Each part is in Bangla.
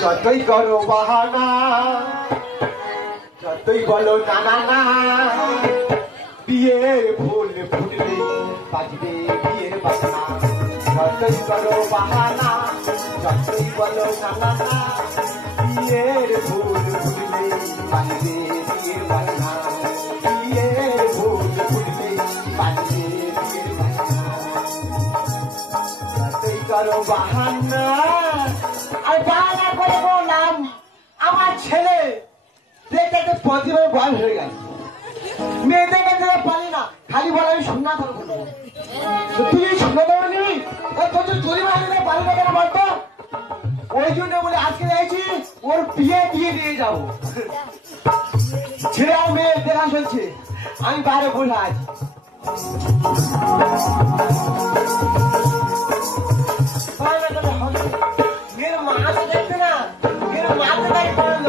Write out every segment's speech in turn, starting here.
যতই করো বাহানা, যতই বলো না না না, বিয়ের ফুল ফুটলে বাজবে বিয়ের বাজনা। যতই করো বাহানা, যতই বলো না না না, বিয়ের ফুল ফুটলে বাজবে বিয়ের বাজনা। বিয়ের ফুল ফুটলে বাজবে বিয়ের বাজনা। যতই করো বাহানা। আর বাহানা করে বললাম আমার ছেলে দেখতে প্রতিবার বয়স হয়ে গেছে, মেয়েদেরকে দিতে পারি না, খালি বলে আমি শূন্য ধরবো। তুই শূন্য ধরবো নিবি প্রচুর চুরি মারিতে পারি না কেন বলতো? ওই জন্য বলে আজকে যাইছি ওর বিয়ে দিয়ে যাবো। ছেলে আর মেয়ে দেখা চলছে, আমি বাইরে বসে আছি। মেয়ের মা তো দেখবে না, মেয়ের মা তো দেখবে না।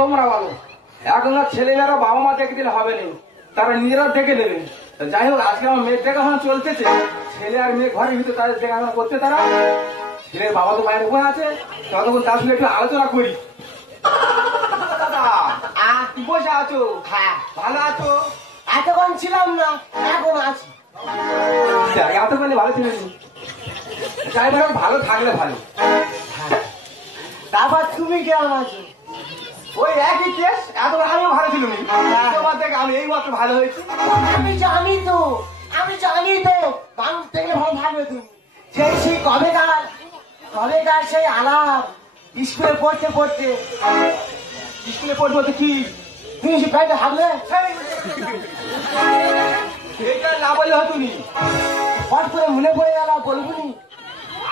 তোমরা বলো, এখনকার ছেলেমেয়েরা বাবা মা দেখে দিলে হবে না, তারা নিজেরা দেখে নেবে। যাই হোক, আজকে আমার মেয়ের দেখাশোনা চলতেছে, ছেলে আর মেয়ে ঘরের ভিতরে তাদের দেখাশোনা করতে। তারা ছেলের বাবা তো বাইরে বসে আছে, ততক্ষণ তার সঙ্গে একটু আলোচনা করি। দাদা বসে আছো? হ্যাঁ ভালো আছো? এতক্ষণ ছিলাম না, এখন আছি। এতক্ষণ ভালো ছিলেন? যাই বলো, ভালো থাকলে ভালো। তারপর তুমি কেমন আছো? ওই একই কেস, এতবার আমিও ভালো ছিল না, তোমার থেকে আমি এই মাত্র ভালো হয়েছি। আমি জানি তো মানুষ থেকে ভালো থাকবে তুমি। সেই কবেকার সেই আলাপ স্কুলে পড়তে কি তুমি সে প্যান্টে হাঁটলে এটা না বললে হতো নি, হট করে মনে পড়ে গেল, বলবো নি।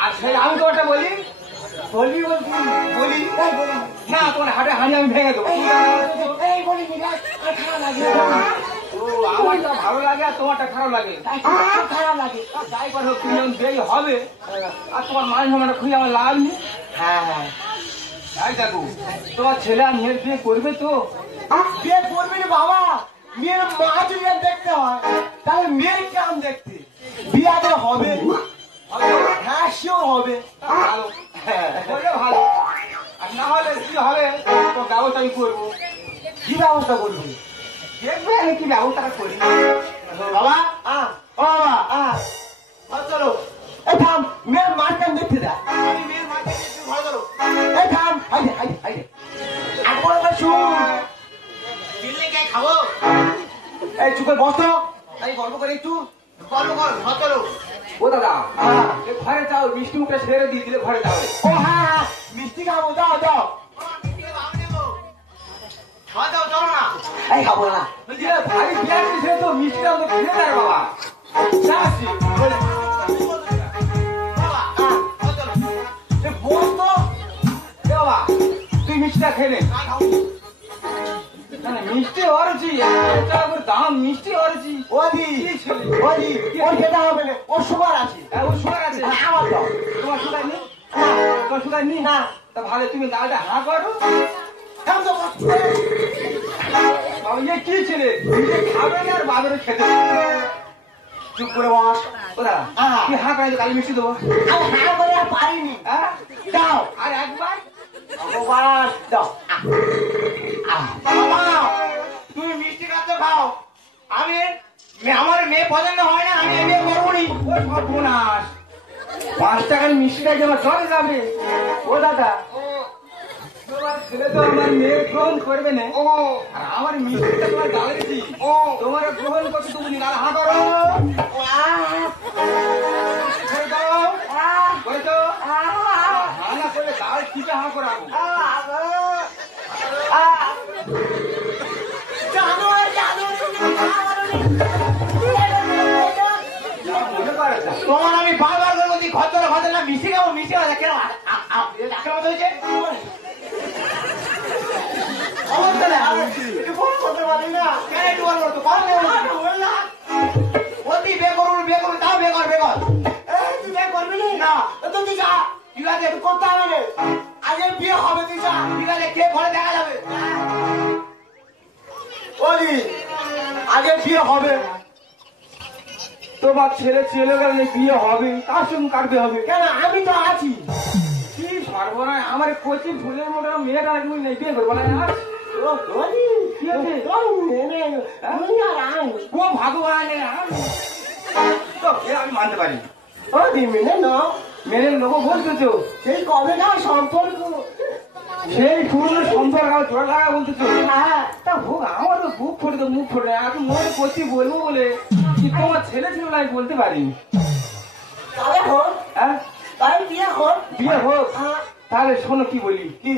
আর সেই আমি তো ওটা বলি না, তোমার হাটে হাঁড়ি আমি ভেঙে দেবো। আমারটা ভালো লাগে আর তোমারটা খারাপ লাগে। যাই করো, তুমি যখন দেরি হবে আর তোমার মান সম্মানটা খুঁজে আমার লাভ নেই। হ্যাঁ দেখো, তোমার ছেলে আর মেয়ের বিয়ে করবে তো? বিয়ে করবি না বাবা, মেয়ের মা যদি দেখতে হয় তাহলে মেয়ের কেমন দেখতে? বিয়ে হবে, হ্যাঁ শিওর হবে। ভালো, ভালো। আর না হলে কি হবে, তোর ব্যবস্থা আমি করবো। কি ব্যবস্থা করবি? দেখবে আমি কি ব্যবস্থাটা করি। বাবা ও বাবা চলো, এই থাম, মেয়ের মা কেমন দেখতে দেয়? আমি মেয়ের মাকে ভালো করো। এই থাম, খাবো। এই চুপে বস তো, আমি গল্প করে একটু ও দাদা, ঘরে যাও, মিষ্টি মুখে সেরে দিয়ে দিলে ঘরে যাও। ও হ্যাঁ মিষ্টি খাবো, দাও চলো না। এই খাবো না, ভারী বিয়ে তো মিষ্টিটা আমাকে খেয়ে দেয় বাবা। বস তো বাবা, তুই মিষ্টিটা খেয়ে নে। মিষ্টি হরছি, দাম মিষ্টি হরছি। ওদি ওর খেতে হবে না, ওর সুগার আছে। ওর সুগার আছে? আমার দাও। তোমার সুগার নেই? তোমার সুগার নেই না? তা ভালো, তুমি দাদাটা হাঁ করো। বাবা ইয়ে কি ছেলে, নিজে খাবে না আর বাজারে খেতে। চুপ করে বস। ওরা কি হাঁ করে কালি মিষ্টি দেবো? আমি হ্যাঁ করে আর পারিনি। দাও আর একবার দাও। তুমি মিষ্টি খাচ্ছ খাও, আমি আমার মেয়ে পছন্দ হয় না, আমি বিয়ে করবো নি। ওই সর্বনাশ, 5 টাকার মিষ্টিটা যে আমার জলে যাবে। ও দাদা, তোমার ছেলে তো আমার মেয়ে গ্রহণ করবে না, আর আমার মিষ্টিটা তোমার গালে দিচ্ছি, তোমার গ্রহণ করতে তুমি গাল হাঁ করো। করেছো হাঁ না করলে গাল টিপে হাঁ করাবো। তোমার আমি বারবার করবো ঘর না মিশে খাবো, মিশে কেন হয়েছে? করতে পারি না কেন? একটু বিয়ে করুন তাও বিয়ে কর। তুই বিয়ে করবি না? তুই যা, ঠিক আছে, একটু করতে হবে না। আজকে বিয়ে হবে, তুই যা, ঠিক আছে, কে ঘরে দেখা যাবে। আগে বিয়ে হবে। তোমার ছেলে ছেলে গেলে বিয়ে হবে, তার সঙ্গে কাটতে হবে। কেন আমি তো আছি। কি সর্বনাশ, আমার কচি ফুলের মতো মেয়েটা তুমি নেই বিয়ে করবো না? ও ধনী, কি আছে? তোর মেনে আমি আর আমি। ও ভগবান, তো আমি মানতে পারি। ও দি মেনে নাও। মেনে নেবো বলতেছো? সেই কবে না সম্পর্ক। সেই পুরনো সম্পর্ক আমার জোর লাগা বলতেছো? হ্যাঁ, তা হোক, আমার তো বুক ফোটে, তো মুখ ফোটে, এখন মনে করছি বলবো বলে কি তোমার ছেলে ছিল না আমি বলতে পারিনি। তাহলে হোক, হ্যাঁ, তাই বিয়ে হোক। বিয়ে হোক। হ্যাঁ, তাহলে শোনো কি বলি, কি?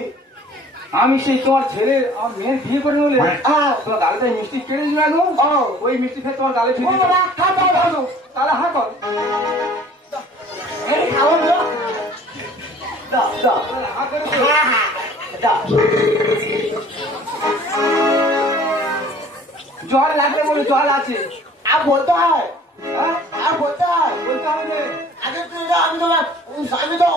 আমি সেই তোমার ছেলে আমার মেয়ের বিয়ে করে নিলে হ্যাঁ, তোমার গালে মিষ্টি কেড়ে দিবে না? ও ওই মিষ্টি খেয়ে তোমার গালে ও ফিরে বাবা, খা দাও দাও। তাহলে হা কর। এই খাবো না। দাও দাও। তাহলে হা করে দে। হ্যাঁ হ্যাঁ, দাও। জল লাগবে বলে জল আছে। আর বলতে হয়, হ্যাঁ, আর বলতে হয়। বলতে হবে। আগে তুই দাও, আমি তোমার আমি তো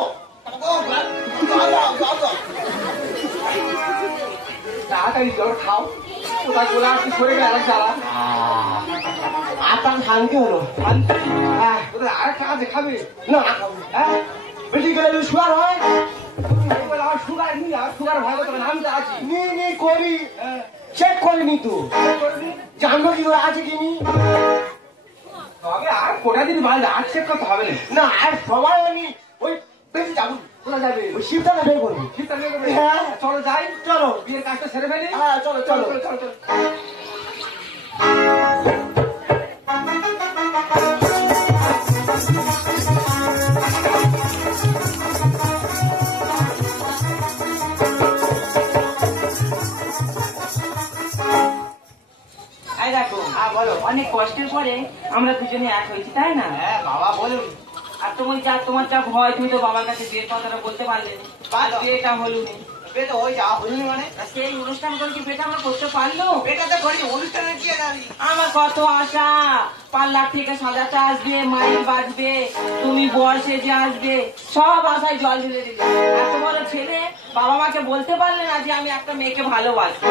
তাড়াতাড়ি জল খাও, কোথায় চলে আসছি সরে গেলে আরেক জ্বালা। আটা শান্তি হলো। শান্তি। হ্যাঁ, কোথায় আরেকটা আছে খাবে? না হ্যাঁ, বেশি গেলে সুগার হয়। এই বলে আমার সুগার নি, আর সুগার ভয় করতে হবে না, আমি তো আছি। নি করি, হ্যাঁ, চেক করিনি তো, করবি। জানবো কি করে আছে কি নি। তবে আর কোটা দিন বাড়লে আর চেক করতে হবে না। না আর সবাই আমি ওই বেশি যাবো, কোথায় যাবে? ওই শিবটাকে বের করবো। শীতটা নিয়ে করবে? হ্যাঁ। চলো যাই, চলো। বিয়ের কাজটা সেরে ফেলি। হ্যাঁ, চলো চলো। চলো চলো চলো। এই দেখো, হ্যাঁ বলো। অনেক কষ্টের পরে আমরা দুজনে এক হয়েছি, তাই না? হ্যাঁ বাবা বলুন। আর তোমার যা ভয়, তুমি তো বাবার কাছে বিয়ের কথাটা বলতে পারলে না। পারলো। বিয়েটা হলো না। বে তো ওই যা বুঝলি মানে আর সেই অনুষ্ঠান করে কি বিয়েটা আমরা করতে পারলো? বেটাতে করি অনুষ্ঠানে কি জানি। আমার কত আশা, পার্লার থেকে সাজাতে আসবে, মাইক বাজবে, তুমি বয়সে যে আসবে, সব আশায় জল ঢেলে দিলে। এত বড় ছেলে, বাবা মাকে বলতে পারলে না যে আমি একটা মেয়েকে ভালোবাসি।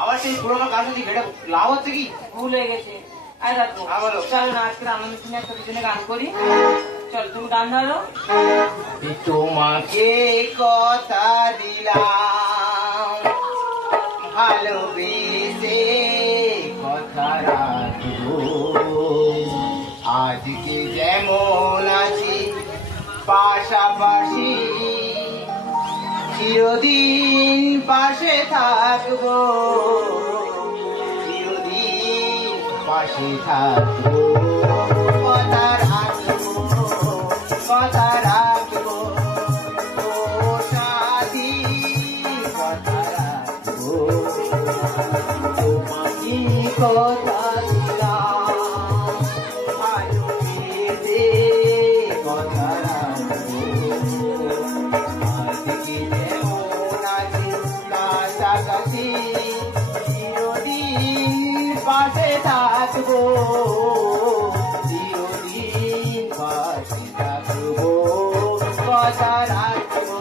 আবার সেই পুরোনো কাজ কি বেটা লাভ হচ্ছে কি? ভুল হয়ে গেছে। আর দেখো, হ্যাঁ, বলো। চলো না আজকে আনন্দ শুনে একটা দুজনে গান করি। চল, তুমি গান ধরো। তোমাকে কথা দিলাম ভালোবেসে কথা রাখবো, আজকে যেমন আছি পাশাপাশি চিরদিন পাশে থাকবো, চিরদিন পাশে থাকবো, কথা রাখবো, কথা রাখবো, ও সাথী কথা রাখবো, তোমাকে কথা দিলাম ভালোবেসে কথা রাখবো, আজকে যেমন আছি কাছাকাছি চিরদিন পাশে থাকবো, চিরদিন পাশে থাকবো, কথা রাখবো,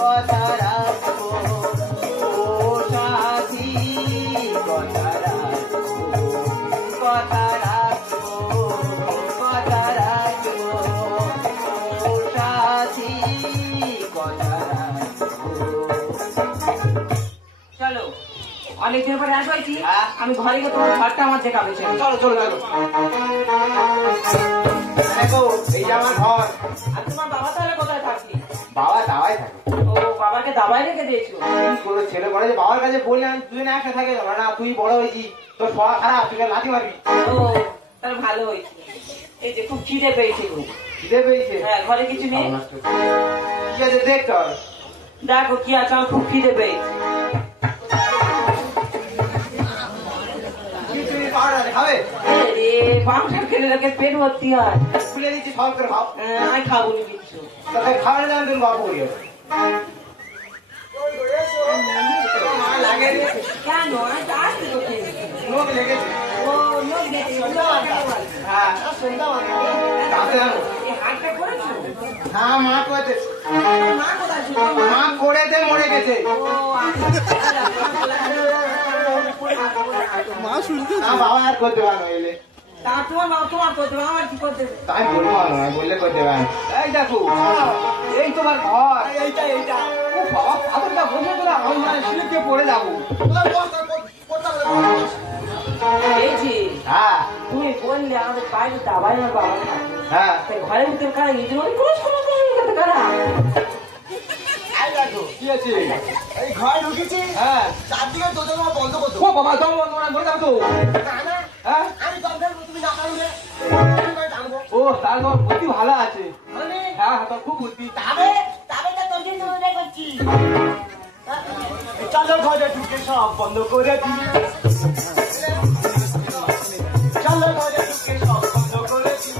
কথা রাখবো, ও সাথী কথা রাখবো, কথা রাখবো, কথা রাখবো, ও সাথী কথা রাখবো। চলো, অনেকদিন পরে এক হয়েছি। হ্যাঁ। আমি ঘরে গিয়ে তোমার ঘরটা আমার দেখাবে। চলো চলো চলো। দেখো এই যে আমার ঘর। আর তোমার বাবা তাহলে কোথায় থাকি? বাবা দাওয়াই থাকে। ও, বাবাকে দাবাই রেখে দিয়েছো? কি করে ছেলে বড় যে বাবার কাছে বললাম দুজনে একসাথে থাকে যাবে না, তুই বড় হয়েছি তোর পড়া খারাপ, তুই লাঠি মারবি। ও, তাহলে ভালো হয়েছে। এই যে খুব খিদে পেয়েছে গো। খিদে পেয়েছে। হ্যাঁ, ঘরে কিছু নেই? ঠিক আছে দেখ চল। দেখো কি আছে, আমার খুব খিদে পেয়েছে। কি তুমি পাওয়া যাবে খাবে? রে, পাংশাক খেলে লোকের পেট ভর্তি হয়। খুলে দিচ্ছি সব করে খাও। আমি খাবো না কিছু। তাহলে খাবে না জানেন তুমি বাবু করি লাগে রে। কেন? আমি তো আসতে তো খেয়ে। নোক লেগেছে। ও, লোক দেখে হ্যাঁ তাতে জানো। এই হাটটা করেছো? হ্যাঁ মা করেছে। মা কোথায় ছিল? মা করেছে মরে গেছে। ও, আচ্ছা। মা না বাবা আর করতে পারবো এলে তা তোমার করতে হবে, আমার কি করতে হবে? তাই বলবো না বললে করতে পারবো। এই দেখো এই তোমার ঘর। এইটা এইটা ও বাবা পাথরটা বসে তোরা আমি মানে স্লিপে পড়ে যাবো। এই যে হ্যাঁ তুমি বললে আমাদের বাইরে দাবাই না বাবা থাকে, হ্যাঁ তাই ঘরের ভিতরে কারা ইঁদুর ওই কোনো সমস্যা কারা এই দেখো কি আছে? এই ঘরে ঢুকেছি হ্যাঁ চারদিকে দরজা বন্ধ করতো ও বাবা তোমরা মরে যাবো তো। না না হ্যাঁ আমি দরজা তুমি না পারবে আমি জানবো ও তার তোমার বুদ্ধি ভালো আছে। মানে হ্যাঁ তোর খুব বুদ্ধি। তবে তবে তো তোর জন্য মনে করছি চলো ঘরে ঢুকে সব বন্ধ করে দিই চলো ঘরে ঢুকে সব বন্ধ করে দিই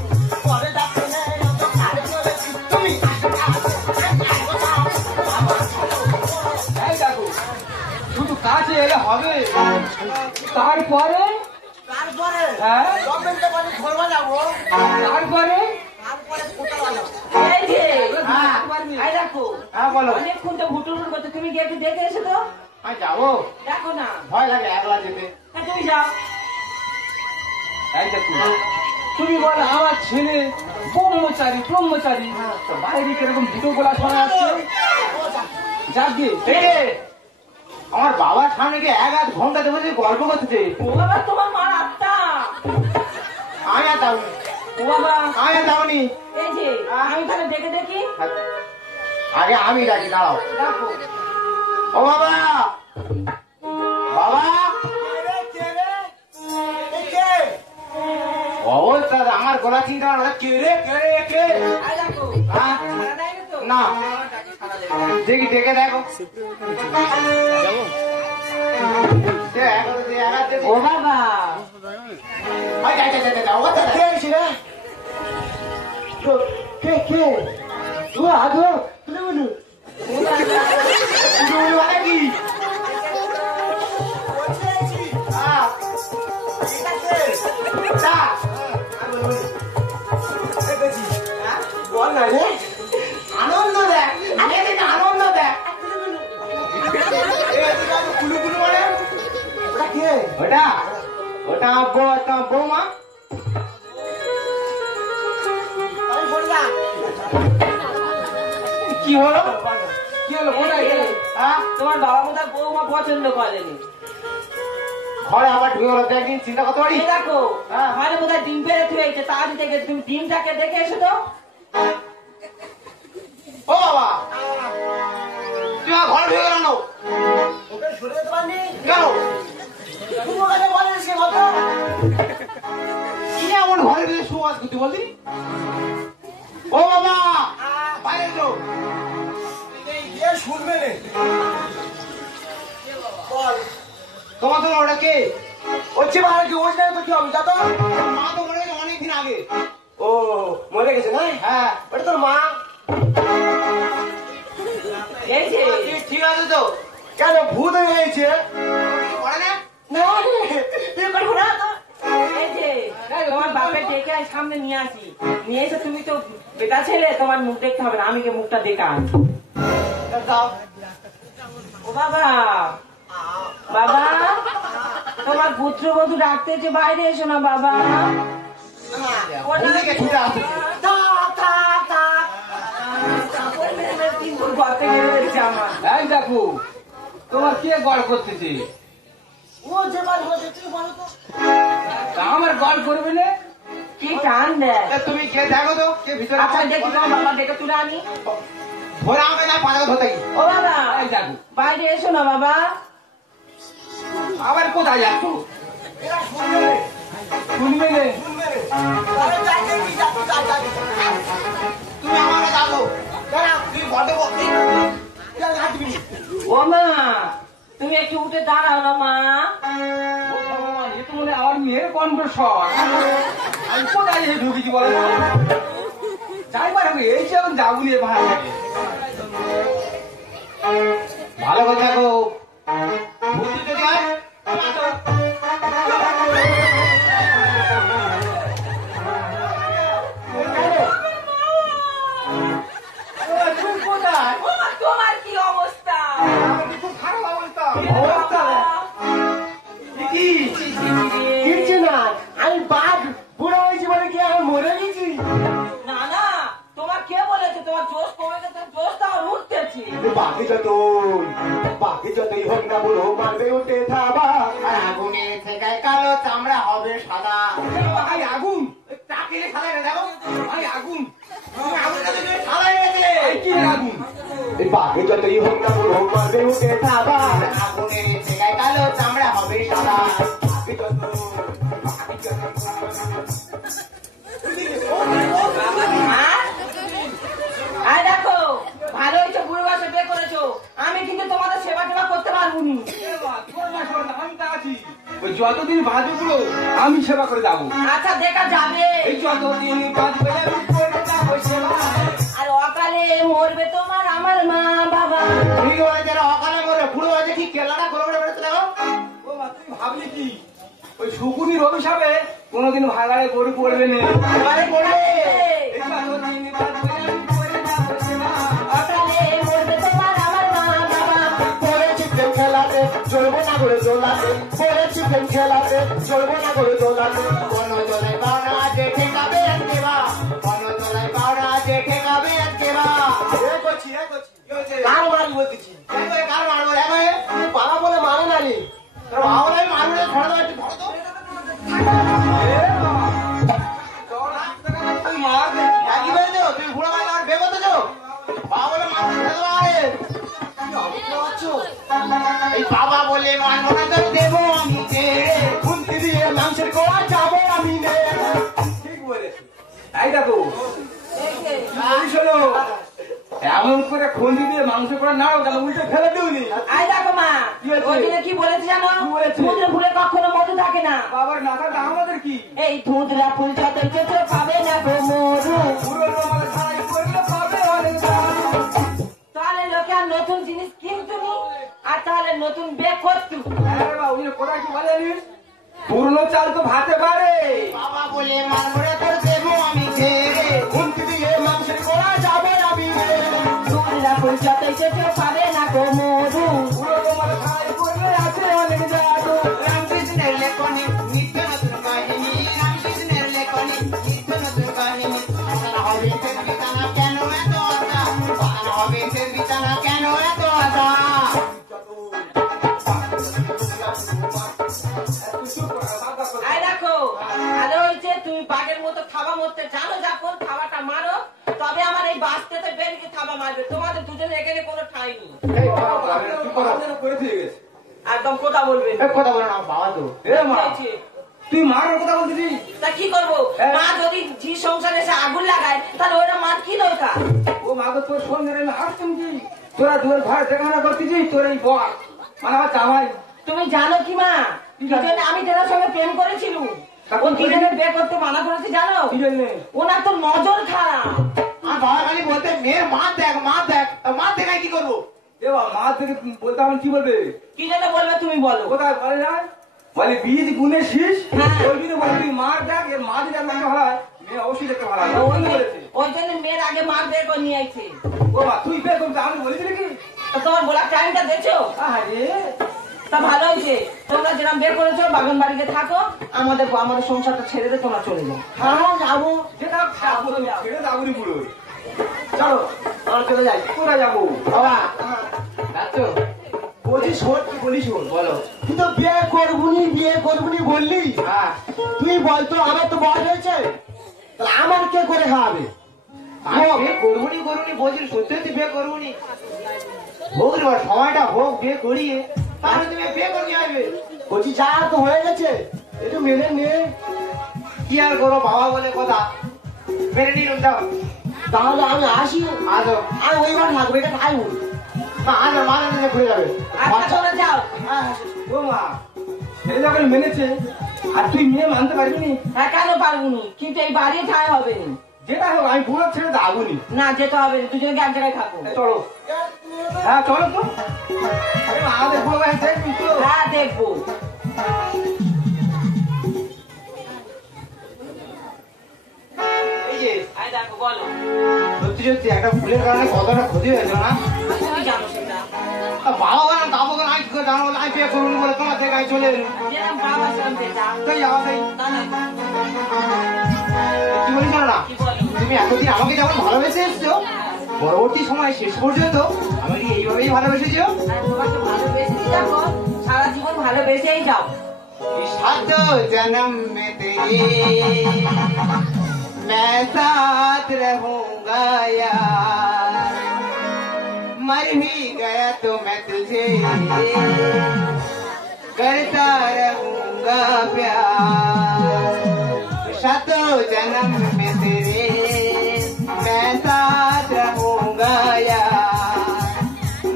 পরে ডাকতে নেই অন্ধকারে করে দিই তুমি এই দেখো শুধু কাছে এলে হবে। তারপরে তারপরে হ্যাঁ গভর্নমেন্টে বাড়ি ঘুরবা যাবো তারপরে তারপরে কোথাও যাবো এই যে হ্যাঁ এই দেখো হ্যাঁ বলো। অনেকক্ষণ তো ভুটুর করতে, তুমি গিয়ে একটু দেখে এসো তো, আমি যাবো দেখো না। ভয় লাগে একলা যেতে। হ্যাঁ তুমি যাও। এই দেখো তুমি বল আমার ছেলে ব্রহ্মচারী তো বাইরে কিরকম দুটো গোলা শোনা যাচ্ছে। যাক দিয়ে দেখে আমার বাবার সামনে গিয়ে 1-8 ঘন্টা বসে গল্প করতেছে। ও বাবা তোমার মার আত্মা। আমি আর যাবনি ও বাবা আমি আর যাবনি। এই যে আমি তাহলে দেখে দেখি। আগে আমি ডাকি দাঁড়াও। দেখো ও বাবা বাবা অবস্থা আমার গলা চিন্তা কে রে কে রে কে? এই দেখো হ্যাঁ? সাড়া দেয়নি তো? না আমার ডাকে সাড়া দেবে। দেখি দেখে দেখো। ও বাবা কে ছিল কে কে ও আদো বলু বলু ও বাবা মানে কি? বল না রে আনন্দ দেখ আনন্দ দেখ। কুলু কুলু মানে ওটা কে ওটা ওটা বৌমা। আমি বললাম কি হলো কি হলো কোথায় গেলে? হ্যাঁ তোমার বাবা বোধহয় বৌমা পছন্দ করেনি। ঘরে আবার ঢুকে গেলো একদিন চিন্তা করতে পারি। এই দেখো হ্যাঁ। ঘরে বোধহয় ডিম পেরে থুয়েছে, তাড়াতাড়ি দেখে তুমি ডিমটাকে দেখে এসো তো। ও বাবা তুই আমার ঘরে ঢুকে গেল না ওকে সরে যেতে পারনি কেন? তুমি ওকে বলিস কে কত কি এমন ঘরে ঢুকে সুবাস করতে বললি? ও বাবা বাইরে এসো। ইয়ে শুনবে রে বল তোমার তো ওটা কে? হচ্ছে ভাড়া কি ওই জায়গায় তো কি হবে যা তো মা তো মরে গেছে অনেকদিন আগে। ও মরে গেছে না হ্যাঁ ওটা তোর মা এই যে ঠিক আছে তো কেন ভূত হয়ে গেছে করে না না রে তুই করবো না তো এই যে তোমার বাপের ডেকে আজ সামনে নিয়ে আসি, নিয়ে এসে তুমি তো বেটা ছেলে, তোমার মুখ দেখতে হবে না, আমি কে মুখটা দেখা আনছি। দাও ও বাবা বাবা তোমার পুত্রবধূ ডাকতেছে, বাইরে এসো না বাবা। ও না, ওদিকে ছুটে আসো। থাক থাক থাক কাপড় মেরে মেরে তিন ফুট গর্তে গেড়ে ফেলছে আমার। এই দেখো তোমার কে গড় করতেছে? ও যে বার হচ্ছে তুই বলো তো তা আমার গড় করবে না? কি টান দেয়। তা তুমি কে দেখো তো কে ভিতরে আচ্ছা দেখি তোমার বাবা দেখে তুলে আনি। ধরে আমাকে না পাঁচা ধরতে গিয়ে। ও বাবা এই দেখো বাইরে এসো না বাবা। আবার কোথায় যাচ্ছ? এরা শুনবে রে শুনবে না? শুনবে রে আরে যাইতে কি যা তুই যা তুমি আমাকে যাবো দাঁড়া তুই বড্ড বকতি। যা হাত দিবি ও মা তুমি একটু উঠে দাঁড়াও না মা। ও ভগবান এ তো মনে হয় আমার মেয়ের কণ্ঠস্বর। আমি কোথায় এসে ঢুকেছি বলো তো? যাই পারে এই যে এখন যাবো নিয়ে ভাড়া লাগে। ভালো কথা গো বুদ্ধি যদি হয় তুমি কোথায়? ও মা তোমার কি অবস্থা? আমার খুব খারাপ অবস্থা। বাবা, কি? যতই পাখি যতই হোক না বুড়ো মারবে উঠে থাবা। আর আগুনের থেকায় কালো চামড়া হবে সাদা। ভাই আগুন চাকিলে সাদা হয়ে দেখো, ভাই আগুন, তুমি আগুনটা তো তুমি সাদা হয়ে গেছে। কি আগুন? এই পাখি যতই হোক না বুড়ো মারবে উঠে থাবা। আগুনের থেকায় কালো চামড়া হবে সাদা। পাখি যতই আর দেখো ভালো হয়েছে বুড়ো বয়সে বিয়ে করেছো, আমি কিন্তু তোমাদের সেবা টেবা করতে পারবো নি। আমি তা আছি, ওই যতদিন বাঁচবো আমি সেবা করে যাবো। আচ্ছা দেখা যাবে। এই যতদিন বাঁচবে আমি করে যাবো সেবা। আর অকালে মরবে তোমার আমার মা বাবা। ঠিক বলে যারা অকালে মরে বুড়ো হয়েছে ঠিক কেলাটা করে করে বেরোতে দেখো। ও মা, তুমি ভাবলি কি ওই শুকুনির অভিশাপে কোনোদিন ভাগাড়ে গরু পড়বে না। এবারে পড়বে। এই যতদিন বাঁচবে আমি করে যাবো সেবা। অকালে মরবে তোমার আমার মা বাবা। পড়েছি প্রেম খেলাতে চলবো না করে দোলাতে। পড়েছি প্রেম খেলাতে চলবো না করে দোলাতে। বনতলায় পাওনা যে ঠেকাবে আজকে বা, বনতলায় পাওনা যে ঠেকাবে আজকে বা। এ করছি এ করছি কি হয়েছে? কার মারি বলতেছি দেখো এ কার মারবো দেখো এ। পাড়া বলে মানে না রে। তোর ভালো লাগে মারবো রে, ধরে দাও একটু ধরে দাও। তুই মার দে। একই বেঁধে দাও, তুমি বুড়ো মাইলে আমার বিয়ে করতেছো? বাবা বলে মারবো, ধরে দাও আরে। এই বাবা বলে মানবো না তো দেবো আমি ছেড়ে। খুন্তি দিয়ে মাংসের গোড়া যাবো আমি নে। ঠিক বলেছে। এই দেখো এই শোনো, এমন করে খন্দি দিয়ে মাংস করে নাও তাহলে উল্টে ফেলে দিওনি। আই দেখো মা, কি হয়েছে? ওই দিনে কি বলেছে জানো? কি বলেছে? ধুঁধলে ফুলে কখনো মধু থাকে না। বাবার নাকাটা আমাদের কি এই ধুঁধলা ফুল যতই চেঁচো পাবে না গো মধু। পুরো আমাদের ছাড়াই করলে পাবে অনেক দাম। তাহলে লোকে আর নতুন জিনিস কিনতুনি আর তাহলে নতুন বেগ করতু। আরে বাবা, ওই কোথায় কি বলে জানিস? পুরনো চাল তো ভাতে পারে। বাবা বলে মানবো না তোর দেবো আমি ছেড়ে। খুন্তি দিয়ে মাংসের গোড়া যাবো আমি নে। ধুঁধলা ফুল যতই চেঁচো পাবে না গো মধু। পুরো আমাদের ছাড়াই করলে আছে অনেক জাদু। রামকৃষ্ণের লেখনী নিত্য নতুন কাহিনী, রামকৃষ্ণের লেখনী নিত্য নতুন কাহিনী। বানানো হবে ফের বিছানা কেন এত আশা, বানানো হবে ফের বিছানা কেন এত আশা। আই দেখো ভালো হয়েছে তুমি বাঘের মতো থাবা মরতে জানো, যখন থাবাটা মারো তবে আমার এই বাঁচতে তো বেরিয়ে থাবা মারবে। তোমাদের দুজনে এখানে কোনো ঠাঁই নেই, এই বাবা, কি করা করে দিয়ে গেছে। একদম কথা বলবে না। এই কথা বলো না বাবা তো। এ মা, তুই মার কথা বলছিস? তা কি করবো? মা যদি ঝি সংসারে এসে আগুন লাগায় তাহলে ওটা মার কি দরকার? ও মা গো, তোর সঙ্গে আমি আসতাম কি? তোরা দুয়ের ঘর দেখাশোনা করতেছিস, তোর এই বর মানে আমার জামাই। তুমি জানো কি মা, কি জন্য আমি যার সঙ্গে প্রেম করেছিলাম ও কি জন্য বিয়ে করতে মানা করেছি জানো? কি জন্যে? ওনার তো নজর খারাপ। আর বাবা খালি বলতে মেয়ের মা দেখ মা দেখ, মা দেখাই কি করবো? এ বাবা, মা থেকে বলতে আমি কি বলবে? কি জন্য বলবে তুমি বলো? কোথায় বলে না বলে বীজ গুনে শীষ। হ্যাঁ। ওই জন্য বলে তুই মার দেখ, এর মা যদি একটা ভালো হয় মেয়ে অবশ্যই দেখতে ভালো হয়। ওই ওই বলেছে। ওই জন্য মেয়ের আগে মার বের করে নিয়ে আইছে। ও মা, তুই বের করতে আমি বলেছি নাকি? তা তোমার বলার টাইমটা দেখছো? আরে তা ভালো হয়েছে, তোমরা যেরকম বের করেছো বাগান বাড়িতে থাকো, আমাদের সংসারটা ছেড়ে দিয়ে তোমরা চলে যাও। হ্যাঁ যাবো। যেটা যাবো তো ছেড়ে যাবো পুরো। চলো আমরা চলে যাই। তোরা যাবো বাবা যাচ্ছ? বলছি শোন, কি বলি শোন। বলো। তুই তো বিয়ে করবুনি বললি। হ্যাঁ, তুই বলতো আমার তো বয়স হয়েছে, তাহলে আমার কে করে খাওয়াবে? আমি বিয়ে করবুনি বলছি, সত্যি সত্যি বিয়ে করবুনি। হোক রে বাবা, সময়টা হোক বিয়ে করিয়ে, তাহলে তুমি বিয়ে করে নিয়ে আসবে। বলছি যা তো হয়ে গেছে, একটু মেনে নে। কি আর করো বাবা বলে কথা, মেনে নিলাম। যাও তাহলে আমি আসি। আসো, আমি ওইবার থাকবো, এটা খাইবো। আসো, মাথা নিয়ে ঘুরে যাবে। আচ্ছা তোমরা যাও। ও মা, ছেলে যখন মেনেছে আর তুই মেয়ে মানতে পারবি নি? হ্যাঁ কেন পারবো নি, কিন্তু এই বাড়ি ঠাই হবে নি। যেটা হোক আমি পুরো ছেড়ে যাবো নি। না যেতে হবে না, দুজনকে এক জায়গায় থাকো। চলো। হ্যাঁ চলো তো। আরে আমাদের পুরো ভাই দেখবি তো? হ্যাঁ দেখবো। এই যে আই দেখো বলো, সত্যি সত্যি একটা ফুলের কারণে কতটা ক্ষতি হয়েছে না? তুমি জানো সেটা। বাবা কেন দাবো কেন আমি কি করে জানো? আমি বিয়ে করবো বলে তোমার থেকে আমি চলে এলুম। যেরকম বাবা সেরকম যেটা। তাই যাওয়া তাই তা না কি বলিস না? কি বলো? তুমি এতদিন আমাকে যেমন ভালোবেসে এসছো, পরবর্তী সময় শেষ পর্যন্ত আমাকে এইভাবেই ভালোবেসেছো। আর তোমাকে ভালোবেসেই যাবো, সারা জীবন ভালোবেসেই যাও। सातों जन्म में तेरे मैं साथ रहूंगा यार, मर ही गया तो मैं तुझे करता रहूंगा प्यार। सातों जन्म में तेरे मैं साथ रहूंगा यार,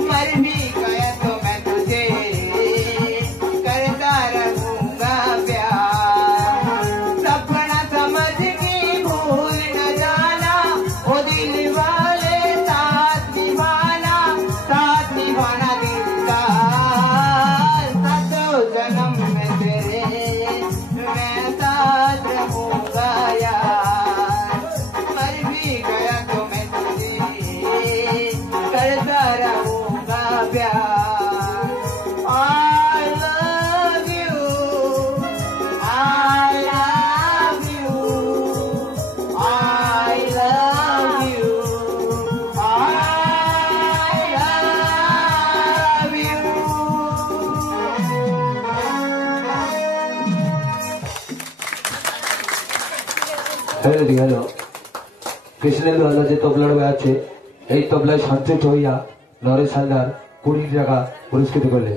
मर भी गया तो मैं तुझे करता रहूंगा प्यार। सपना समझ के भूल न जाना, ओ दिल वाले साथ निभाना दिल का। सातों जन्म में तेरे मैं साथ रहूंगा यार, मर भी गया तो मैं तुझे करता रहूंगा प्यार। I love you, I love you, I love you, I love you। Hello, কৃষ্ণের বেলা যে তবলার আছে, এই তবলায় সন্তুষ্ট হইয়া নরেশ হালদার 20 টাকা পুরস্কৃত করলেন।